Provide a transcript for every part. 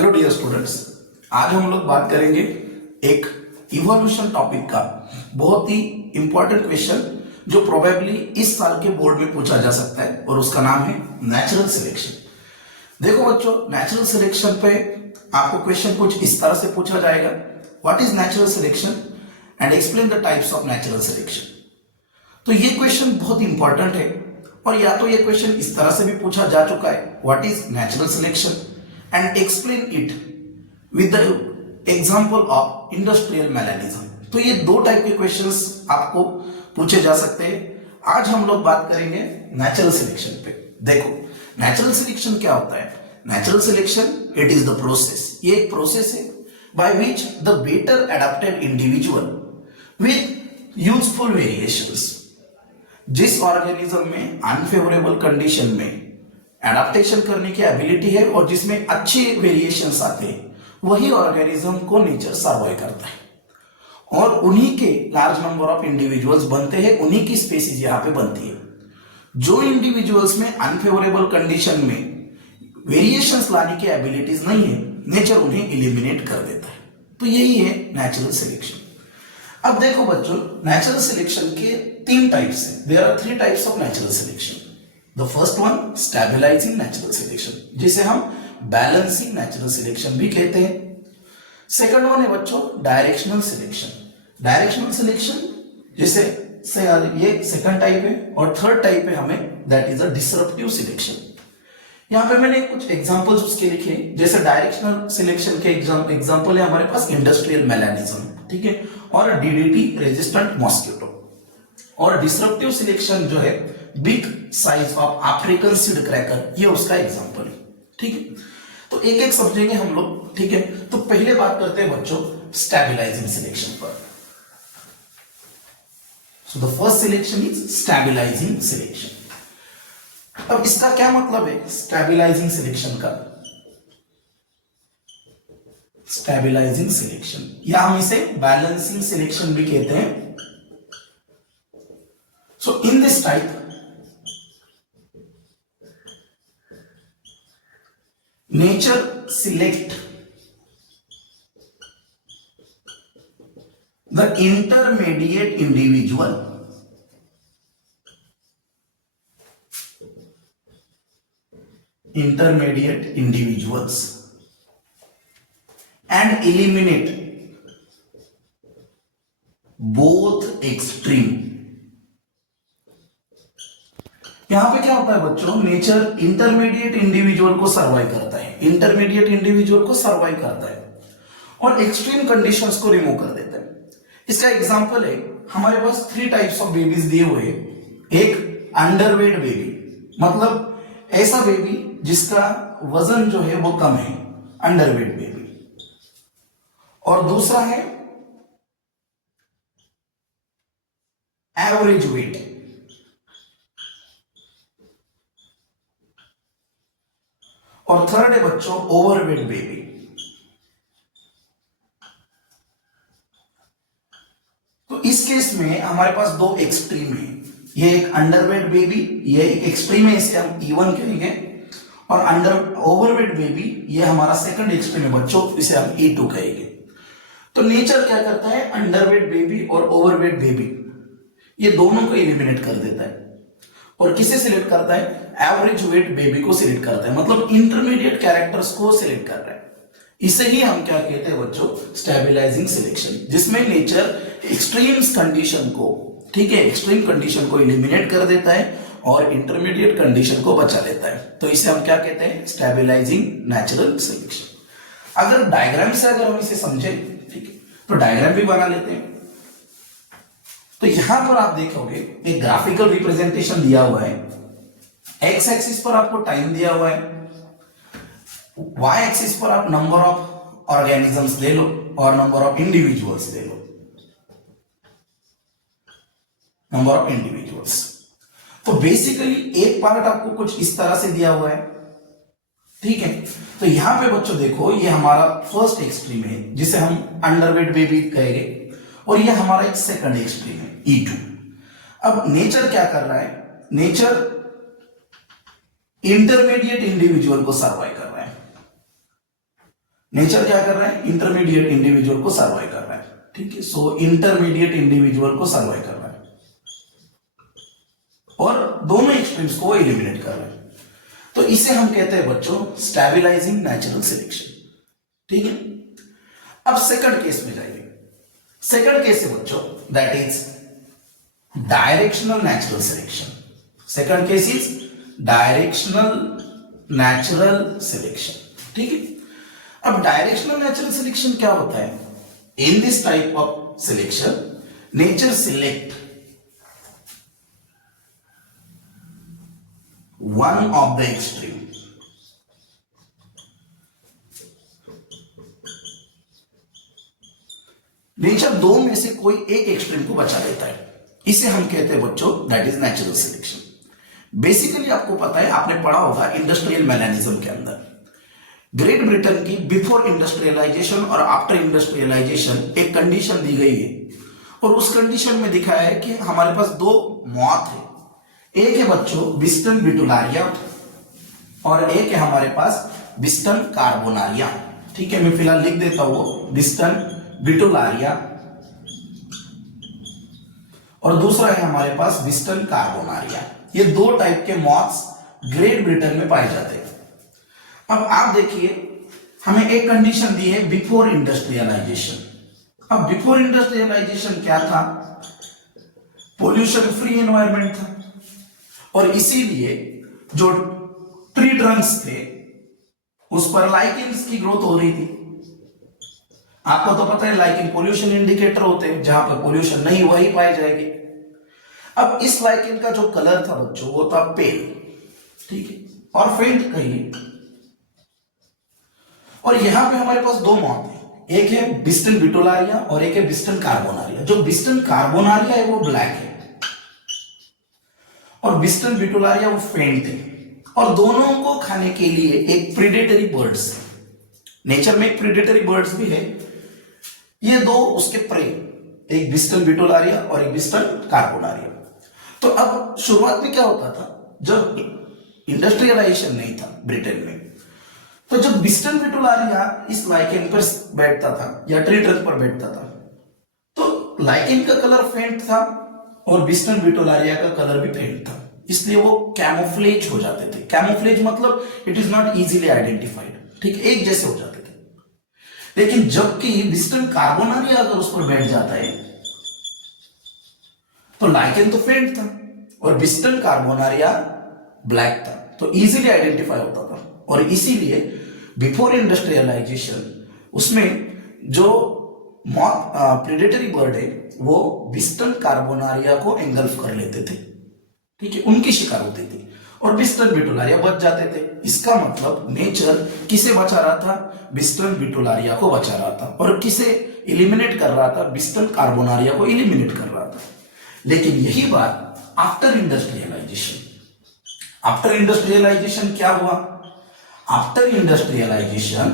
Hello dear students, आज हम लोग बात करेंगे एक इवोल्यूशन टॉपिक का बहुत ही इंपॉर्टेंट क्वेश्चन जो प्रोबेबली इस साल के बोर्ड में पूछा जा सकता है और उसका नाम है नेचुरल सिलेक्शन। देखो बच्चों, नेचुरल सिलेक्शन पे आपको क्वेश्चन कुछ इस तरह से पूछा जाएगा, what is natural selection and explain the types of natural selection. तो ये क्वेश्चन बहुत इंपॉर्टेंट है और या तो ये क्वेश्चन इस तरह से भी पूछा जा चुका है, what is natural selection and explain it with the example of industrial mechanism। तो ये दो टाइप के क्वेश्चंस आपको पूछे जा सकते हैं। आज हम लोग बात करेंगे नेचुरल सिलेक्शन पे। देखो, नेचुरल सिलेक्शन क्या होता है? Natural selection it is the process, ये एक प्रोसेस है by which the better adapted individual with useful variations, जिस ऑर्गेनिज्म में अनफेवरेबल कंडीशन में एडाप्टेशन करने की एबिलिटी है और जिसमें अच्छे वेरिएशंस आते हैं, वही ऑर्गेनिज्म को नेचर सर्वाइव करता है और उन्हीं के लार्ज नंबर ऑफ इंडिविजुअल्स बनते हैं, उन्हीं की स्पीसीज यहां पे बनती है। जो इंडिविजुअल्स में अनफेवरेबल कंडीशन में वेरिएशंस लाने की एबिलिटीज नहीं है, नेचर उन्हें इलिमिनेट कर देता है। तो यही है नेचुरल सिलेक्शन। अब देखो बच्चों, नेचुरल सिलेक्शन के तीन टाइप्स हैं। There are 3 types of natural selection. The first one, stabilizing natural selection, जिसे हम बैलेंसिंग नेचुरल सिलेक्शन भी कहते हैं। सेकंड वन है बच्चों डायरेक्शनल सिलेक्शन। डायरेक्शनल सिलेक्शन जिसे ये सेकंड टाइप है और थर्ड टाइप है हमें that is a disruptive selection. यहां पे मैंने कुछ एग्जांपल्स उसके लिखे, जैसे डायरेक्शनल सिलेक्शन के एग्जांपल है हमारे पास इंडस्ट्रियल मेलानिज्म, ठीक है, और डीडीटी रेजिस्टेंट मॉस्किटो। और डिसरप्टिव सिलेक्शन जो है big size of African seed cracker, ये उसका एग्जांपल है, ठीक है। तो एक एक समझेंगे हम लोग, ठीक है। तो पहले बात करते हैं बच्चों स्टेबलाइजिंग सिलेक्शन पर। So the first selection is stabilising selection. अब इसका क्या मतलब है स्टेबलाइजिंग सिलेक्शन का? स्टेबलाइजिंग सिलेक्शन या हम इसे बैलेंसिंग सिलेक्शन भी कहते हैं। So in this type, nature select the intermediate individual individuals and eliminate both extreme। यहां पे क्या होता है बच्चों, नेचर इंटरमीडिएट इंडिविजुअल को सर्वाइव करता है, इंटरमीडिएट इंडिविजुअल को सर्वाइव करता है और एक्सट्रीम कंडीशंस को रिमूव कर देता है। इसका एग्जांपल है हमारे पास 3 टाइप्स ऑफ बेबीज दिए हुए हैं। एक अंडरवेट बेबी, मतलब ऐसा बेबी जिसका वजन जो है वो कम है, अंडरवेट बेबी। और दूसरा है एवरेज वेट, और थर्ड है बच्चों ओवरवेट बेबी। तो इस केस में हमारे पास 2 एक्सट्रीम है, ये एक अंडरवेट बेबी, ये एक एक्सट्रीम है, इसे हम E1 कहेंगे, और ओवरवेट बेबी ये हमारा सेकंड एक्सट्रीम है बच्चों, इसे हम E2 कहेंगे। तो नेचर क्या करता है, अंडरवेट बेबी और ओवरवेट बेबी ये दोनों को एलिमिनेट कर देता है और किसे सिलेक्ट करता है, एवरेज वेट बेबी को सिलेक्ट करता है, मतलब इंटरमीडिएट कैरेक्टर्स को सिलेक्ट कर रहा है। इसे ही हम क्या कहते हैं बच्चों, स्टेबलाइजिंग सिलेक्शन, जिसमें नेचर एक्सट्रीम्स कंडीशन को, ठीक है, एक्सट्रीम कंडीशन को एलिमिनेट कर देता है और इंटरमीडिएट कंडीशन को बचा लेता है। तो इसे हम क्या कहते हैं, स्टेबलाइजिंग नेचुरल सिलेक्शन। अगर डायग्राम से अगर हम इसे समझे, ठीक है, तो डायग्राम भी बना लेते हैं। तो यहां पर आप देखोगे एक ग्राफिकल रिप्रेजेंटेशन दिया हुआ है। एक्स एक्सिस पर आपको टाइम दिया हुआ है, वाई एक्सिस पर आप नंबर ऑफ ऑर्गेनिजम्स ले लो और नंबर ऑफ इंडिविजुअल्स ले लो, नंबर ऑफ इंडिविजुअल्स। तो बेसिकली एक पार्ट आपको कुछ इस तरह से दिया हुआ है, ठीक है। तो यहां पे बच्चों देखो, ये हमारा फर्स्ट एक्सट्रीम है जिसे हम अंडरवेट बेबी कहेंगे, और ये हमारा एक सेकंड एक्सट्रीम है E2। अब नेचर क्या कर रहा है, नेचर इंटरमीडिएट इंडिविजुअल को सर्वाइव कर रहा है। नेचर क्या कर रहा है, इंटरमीडिएट इंडिविजुअल को सर्वाइव कर रहा है, ठीक है। सो इंटरमीडिएट इंडिविजुअल को सर्वाइव कर रहा है और दोनों एक्सट्रीम्स को एलिमिनेट कर रहा है। तो इसे हम कहते हैं बच्चों स्टेबलाइजिंग नेचुरल सिलेक्शन, ठीक है। अब सेकंड केस में जाइए। सेकंड केस है बच्चों that is directional natural selection. Second case is directional natural selection, ठीक है। अब डायरेक्शनल नेचुरल सिलेक्शन क्या होता है? In this type of selection nature select one of the extreme, nature दो में से कोई एक एक्सट्रीम को बचा लेता है, इसे हम कहते हैं बच्चों that is natural selection. Basically आपको पता है, आपने पढ़ा होगा इंडस्ट्रियल मैकेनिज्म के अंदर ग्रेट ब्रिटेन की बिफोर इंडस्ट्रियलाइजेशन और आफ्टर इंडस्ट्रियलाइजेशन एक कंडीशन दी गई है और उस कंडीशन में दिखाया है कि हमारे पास दो मौत है। एक है बच्चों बिस्टन बिटुलारिया और एक है हमारे पास बिस्टन कार्बोनारिया, ठीक है। मैं फिलहाल लिख देता हूं बिस्टन बिटुलारिया और दूसरा है हमारे पास बिस्टन कार्बोनारिया। ये दो टाइप के मॉथ्स ग्रेट ब्रिटेन में पाए जाते हैं। अब आप देखिए हमें एक कंडीशन दी है बिफोर इंडस्ट्रियलाइजेशन। अब बिफोर इंडस्ट्रियलाइजेशन क्या था? पोल्यूशन फ्री एनवायरनमेंट था और इसीलिए जो ट्री ट्रंक्स थे उस पर लाइकेन्स की ग्रोथ हो रही थी। आपको तो पता है लाइकेन पोल्यूशन इंडिकेटर होते हैं, जहां पर पोल्यूशन नहीं वही पाई जाएगी। अब इस लाइकेन का जो कलर था बच्चों वो था पेल, ठीक है, और फेंट कहिए। और यहां पे हमारे पास दो मॉथ है, एक है बिस्टन बिटुलारिया और एक है बिस्टन कार्बोनारिया। जो बिस्टन कार्बोनारिया है वो ब्लैक है और बिस्टन बिटुलारिया वो फेंट है और दोनों को खाने के लिए एक प्रीडेटरी बर्ड्स है। नेचर में एक प्रीडेटरी बर्ड्स भी है, ये दो उसके प्रे, एक बिस्टन बिटुलारिया और एक बिस्टन कार्बोनारिया। तो अब शुरुआत में क्या होता था, जब इंडस्ट्रियलाइजेशन नहीं था ब्रिटेन में, तो जब बिस्टन बिटुलारिया इस लाइकेन पर बैठता था या ट्री ट्रंक पर बैठता था तो लाइकेन का कलर फेंट था और बिस्टन बिटुलारिया का कलर भी फेंट था, इसलिए वो कैमोफ्लेज हो जाते थे। कैमोफ्लेज मतलब it is not easily identified, ठीक है, एक जैसे हो जाते थे। लेकिन जबकि बिस्टन कार्बोनारिया अगर उस पर बैठ जाता है तो लाइकेन तो फेंट था और बिस्टन कार्बोनारिया ब्लैक था, तो इजीली आइडेंटिफाई होता था। और इसीलिए बिफोर इंडस्ट्रियलाइजेशन उसमें जो प्रेडेटरी बर्ड है वो बिस्टन कार्बोनारिया को एंगल्फ कर लेते थे, ठीक है, उनकी शिकार होती थी और बिस्टन बिटुलारिया बच जाते थे। इसका मतलब नेचर किसे बचा रहा था? बिस्टन बिटुलारिया को बचा रहा था। और किसे इलिमिनेट कर रहा था? बिस्टन कार्बोनारिया को इलिमिनेट कर रहा था। लेकिन यही बात आफ्टर इंडस्ट्रियलाइजेशन, आफ्टर इंडस्ट्रियलाइजेशन क्या हुआ? आफ्टर इंडस्ट्रियलाइजेशन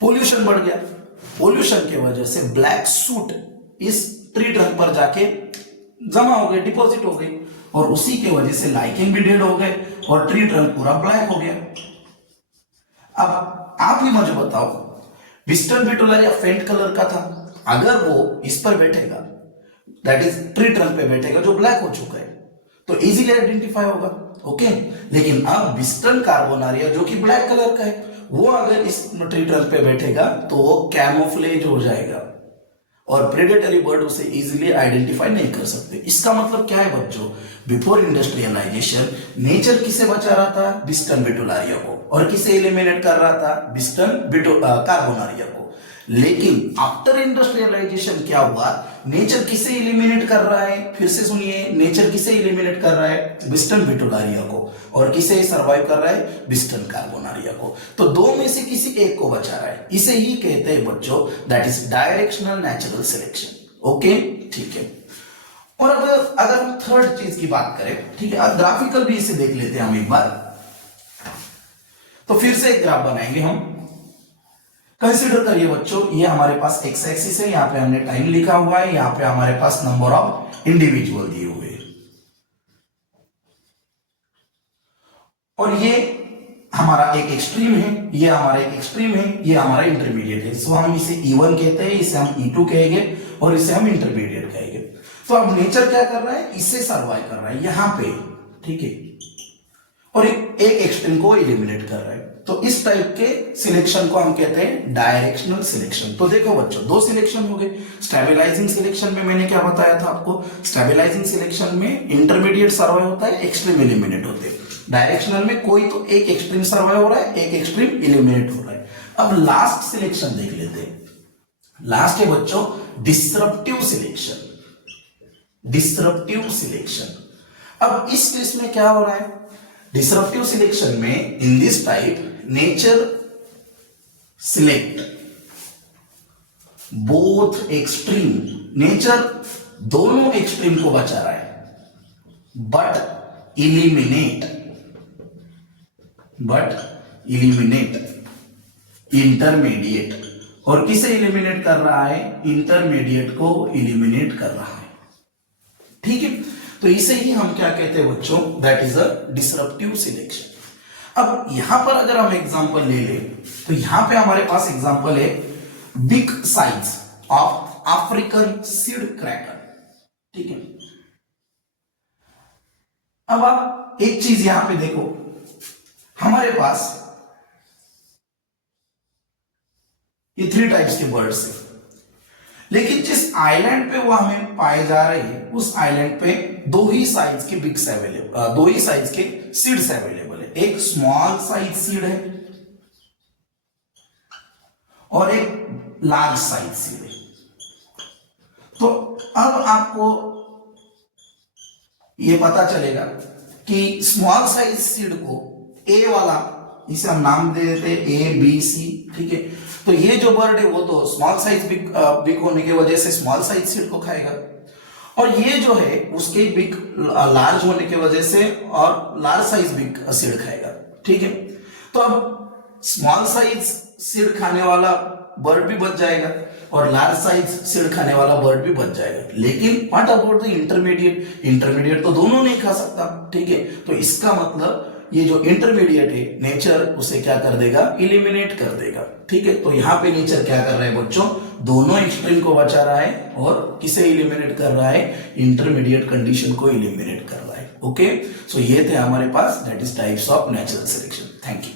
पोल्यूशन बढ़ गया। पोल्यूशन की वजह से ब्लैक सूट इस ट्री ट्रंक पर जाके जमा हो गए, डिपॉजिट हो गई और उसी के वजह से लाइकेन भी डेड हो गए और ट्री ट्रंक पूरा ब्लैक हो गया। अब आप ही मुझे बताओ, बिस्टन बिटुलारिया फेंट कलर का था, अगर वो इस पर बैठेगा दैट इज ट्री ट्रंक पे बैठेगा जो ब्लैक हो चुका है तो इजीली आइडेंटिफाई होगा, ओके। लेकिन अब बिस्टन कार्बोनारिया जो कि ब्लैक कलर का है वो अगर इस ट्री ट्रंक पे बैठेगा तो वो कैमोफ्लेज हो जाएगा और प्रेडेटरी बर्ड उसे इजीली आइडेंटिफाई नहीं कर सकते। इसका मतलब क्या है बच्चों? बिफोर इंडस्ट्रियलाइजेशन नेचर किसे बचा रहा था? बिस्टन बिटुलारिया को। और किसे एलिमिनेट कर रहा था? बिस्टन कार्बोनारिया को। लेकिन आफ्टर इंडस्ट्रियलाइजेशन क्या हुआ? नेचर किसे एलिमिनेट कर रहा है? फिर से सुनिए, नेचर किसे एलिमिनेट कर रहा है? बिस्टन बिटुलारिया को। और किसे सर्वाइव कर रहा है? बिस्टन कार्बोनारिया को। तो दो में से किसी एक को बचा रहा है, इसे ही कहते हैं बच्चों that is directional natural selection, okay, ठीक है। और अगर हम थर्ड चीज की बात करें, ठीक है, ग्राफिकल भी इसे देख लेते हैं हम एक बार। तो फिर से एक ग्राफ बनाएंगे हम। कंसीडर करिए बच्चों, ये हमारे पास एक्स एक्सिस है, यहां पे हमने टाइम लिखा हुआ है, यहां पे हमारे पास नंबर ऑफ इंडिविजुअल दिए हुए हैं। और ये हमारा एक एक्सट्रीम है, ये हमारा एक एक्सट्रीम है, ये हमारा इंटरमीडिएट है। सो हम इसे E1 कहते हैं, इसे हम E2 कहेंगे और इसे हम इंटरमीडिएट कहेंगे। तो अब नेचर क्या कर रहा है, इससे सर्वाइव कर रहा है यहां पे, ठीक है, और एक एक्सट्रीम को एलिमिनेट कर रहा है। तो इस टाइप के सिलेक्शन को हम कहते हैं डायरेक्शनल सिलेक्शन। तो देखो बच्चों, दो सिलेक्शन हो गए। स्टेबलाइजिंग सिलेक्शन में मैंने क्या बताया था आपको, स्टेबलाइजिंग सिलेक्शन में इंटरमीडिएट सर्वाइव होता है, एक्सट्रीम एलिमिनेट होते हैं। डायरेक्शनल में कोई तो एक एक्सट्रीम सर्वाइव हो रहा है, एक एक्सट्रीम एलिमिनेट हो रहा है। अब लास्ट सिलेक्शन देख लेते हैं। लास्ट है बच्चों डिसरप्टिव सिलेक्शन। Disruptive selection. अब इस केस में क्या हो रहा है, डिसरप्टिव सिलेक्शन में in this type nature select both extreme, nature दोनों एक्सट्रीम को बचा रहा है, बट इलिमिनेट इंटरमीडिएट। और किसे इलिमिनेट कर रहा है, इंटरमीडिएट को इलिमिनेट कर रहा है, ठीक है। तो इसे ही हम क्या कहते हैं बच्चों, that is a disruptive selection. अब यहां पर अगर हम एग्जांपल ले लें, तो यहां पे हमारे पास एग्जांपल है big size of African seed cracker, ठीक है। अब आप एक चीज यहां पे देखो, हमारे पास ये 3 टाइप्स के बर्ड्स है, लेकिन जिस आइलैंड पे वो हमें पाए जा रहे हैं, उस आइलैंड पे 2 ही साइज के बिग्स अवेलेबल, 2 ही साइज के सीड्स अवेलेबल है। एक स्मॉल साइज सीड है और एक लार्ज साइज सीड है। तो अब आपको ये पता चलेगा कि स्मॉल साइज सीड को ए वाला, इसे हम नाम दे देते हैं ABC, ठीक है। तो ये जो बर्ड है वो तो स्मॉल साइज बिग होने की वजह से स्मॉल साइज सीड को खाएगा, और ये जो है उसके बिग लार्ज होने की वजह से और लार्ज साइज बिग सीड खाएगा, ठीक है। तो अब स्मॉल साइज सीड खाने वाला बर्ड भी बच जाएगा और लार्ज साइज सीड खाने वाला बर्ड भी बच जाएगा, लेकिन what about the intermediate, intermediate तो दोनों नहीं खा सकता, ठीक है। तो इसका मतलब ये जो इंटरमीडिएट है, नेचर उसे क्या कर देगा, इलिमिनेट कर देगा, ठीक है। तो यहां पे नेचर क्या कर रहा है बच्चों, दोनों एक्सट्रीम को बचा रहा है और किसे इलिमिनेट कर रहा है, इंटरमीडिएट कंडीशन को इलिमिनेट कर रहा है। ओके, सो ये थे हमारे पास, that is types of natural selection. Thank you.